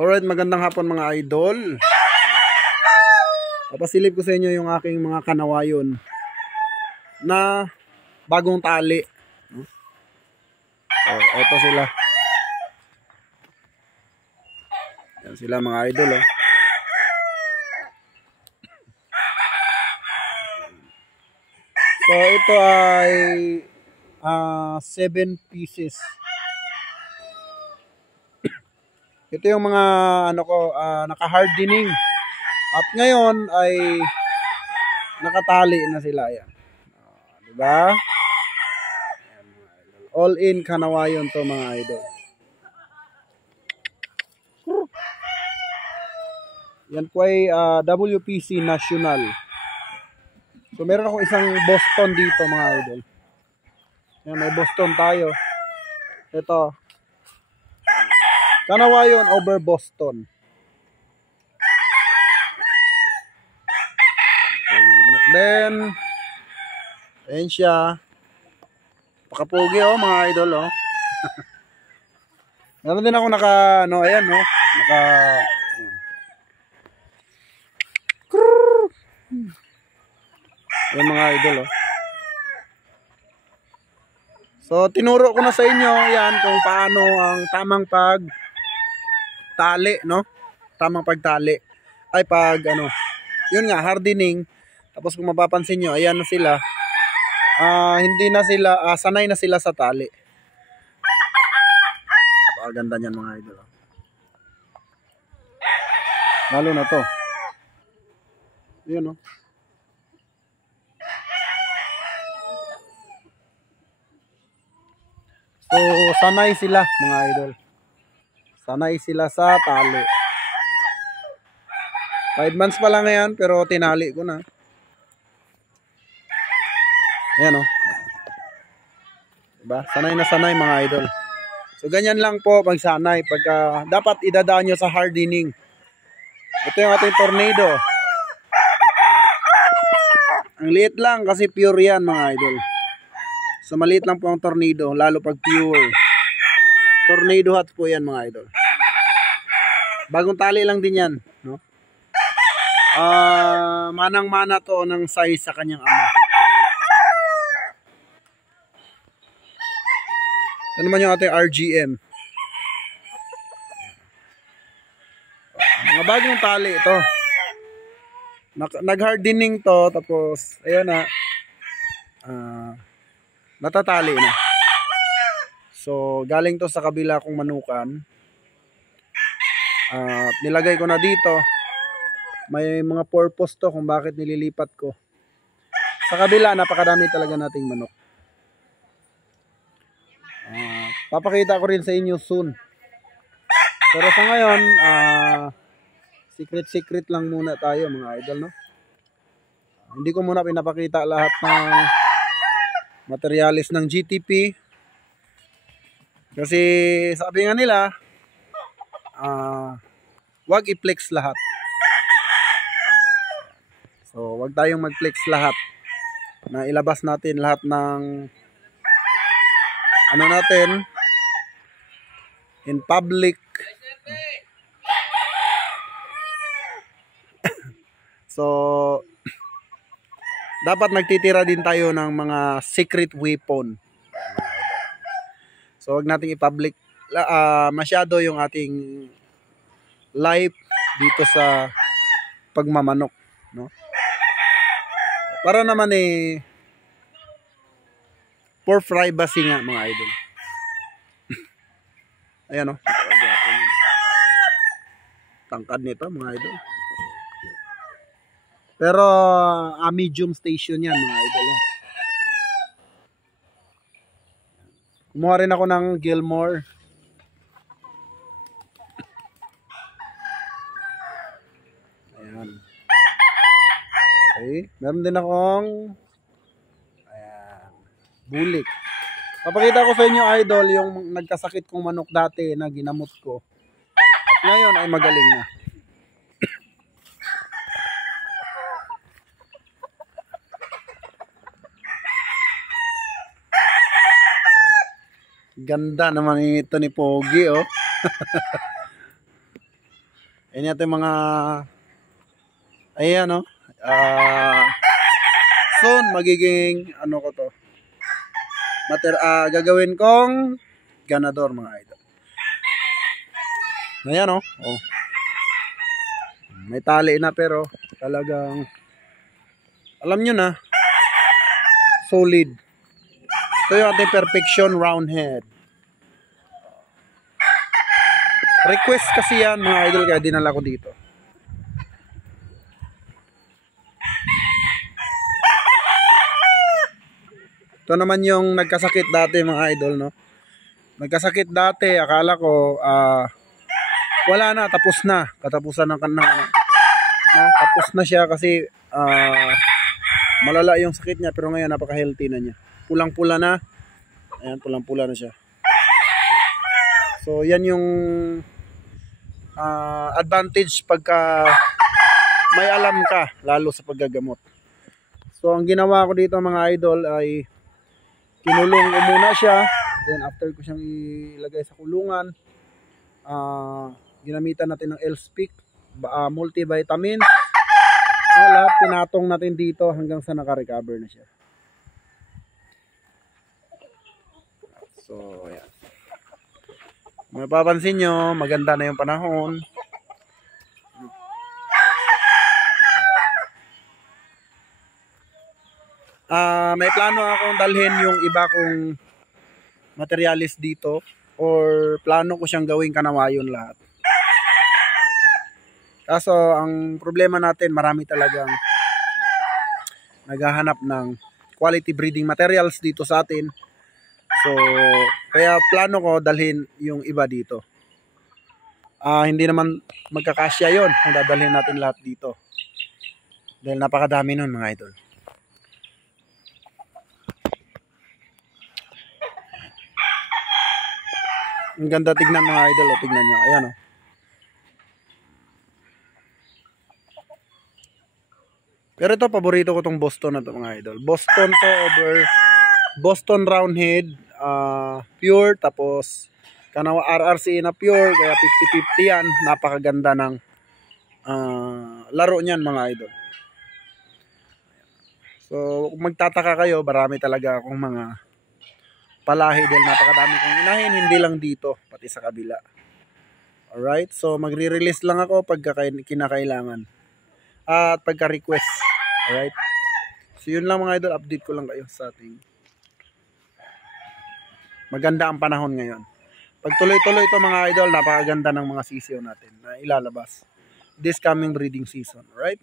Alright, magandang hapon mga idol. Papasilip ko sa inyo yung aking mga kanawayon na bagong tali. So, eto sila. Yan sila mga idol. So, ito ay 7 pieces. Ito yung mga naka-hardening. At ngayon ay nakatali na sila. Yan. Diba? All in kanawayon to mga idol. Yan po ay WPC National. So meron akong isang Boston dito mga idol. Yan, may Boston tayo. Ito. Kanawayon over Boston. Then, ayan siya. Pakapugi mga idol Meron din ako ayan ayan mga idol So, tinuro ko na sa inyo yan kung paano ang tamang pagtali, Tamang pagtali. Ay yun nga, hardening. Tapos kung mapapansin nyo, ayan na sila. Hindi na sila, sanay na sila sa tali. Ganda niyan mga idol. Lalo na to. Yun So, sanay sila mga idol. Sanay sila sa tali. 5 months pa lang yan, pero tinali ko na. Ayan Diba? Sanay na sanay mga idol. So, ganyan lang po pag sanay. Pagka, dapat idadaan nyo sa hardening. Ito yung ating tornado. Ang liit lang kasi pure yan mga idol. So maliit lang po ang tornado, lalo pag pure. Tornado hat po yan mga idol. Bagong tali lang din yan, manang-mana to ng size sa kanyang ama. Ito naman yung ating RGM. Mga bagong tali ito. Nag-hardening to, tapos ayan na. Natatali na. So, galing to sa kabila kong manukan. Nilagay ko na dito. May mga purpose to kung bakit nililipat ko. Sa kabila, napakadami talaga nating manok. Papakita ko rin sa inyo soon. Pero sa ngayon, secret lang muna tayo mga idol, Hindi ko muna pinapakita lahat ng materialis ng GTP kasi sabi nga nila wag i-flex lahat. So wag tayong mag-flex lahat, na ilabas natin lahat ng natin in public. So dapat nagtitira din tayo ng mga secret weapon. So wag nating i-public masyado yung ating life dito sa pagmamanok, Para naman for privacy nga mga idol. Ayan tangkad nito mga idol. Pero medium station yan mga idol. Kumuha rin ako ng Gilmore. Ayan. Okay. Meron din akong bulik. Papakita ko sa inyo idol yung nagkasakit kong manok dati na ginamot ko. At ngayon ay magaling na. Ganda naman ito ni Pogi Ayan yung mga, ayan no. Soon, magiging, ano ko to, gagawin kong ganador mga idol. Ayan oh. May tali na pero talagang, alam nyo na, solid. Ito yung ating perfection round head. Request kasi yan mga idol kaya dinala ko dito. Ito naman yung nagkasakit dati mga idol no. Nagkasakit dati, akala ko wala na, tapos na. Katapusan ng kanang no, tapos na siya kasi malala yung sakit niya pero ngayon napaka-healthy na niya. Pulang-pula na. Ayan, pulang-pula na siya. So yan yung advantage pagka may alam ka lalo sa paggagamot. So ang ginawa ko dito mga idol ay kinulong ko muna siya, then after ko siyang ilagay sa kulungan, ginamitan natin ng L-Speak multivitamin. So lahat pinatong natin dito hanggang sa naka-recover na siya. So ayan, mapapansin nyo, maganda na yung panahon. May plano akong dalhin yung iba kong materialis dito, or plano ko siyang gawing kanawayon lahat. Kaso ang problema natin, marami talagang naghahanap ng quality breeding materials dito sa atin. So kaya plano ko dalhin yung iba dito. Hindi naman magkakasya yon kung dadalhin natin lahat dito, dahil napakadami nun mga idol. Ang ganda tignan mga idol, o tignan nyo, ayan o. Pero ito, paborito ko tong Boston na to mga idol. Boston to over Boston Roundhead, pure, tapos Kanawa RRC na pure, kaya 50-50 yan. Napakaganda ng laro niyan mga idol. So kung magtataka kayo, marami talaga akong mga palahi dahil napakadami kong inahin, hindi lang dito, pati sa kabila. Alright, so magre-release lang ako pagka kinakailangan at pagka-request. Alright, so yun lang mga idol, update ko lang kayo sa ating maganda ang panahon ngayon. Pag tuloy-tuloy ito mga idol, napakaganda ng mga sisiyo natin na ilalabas this coming breeding season. Alright.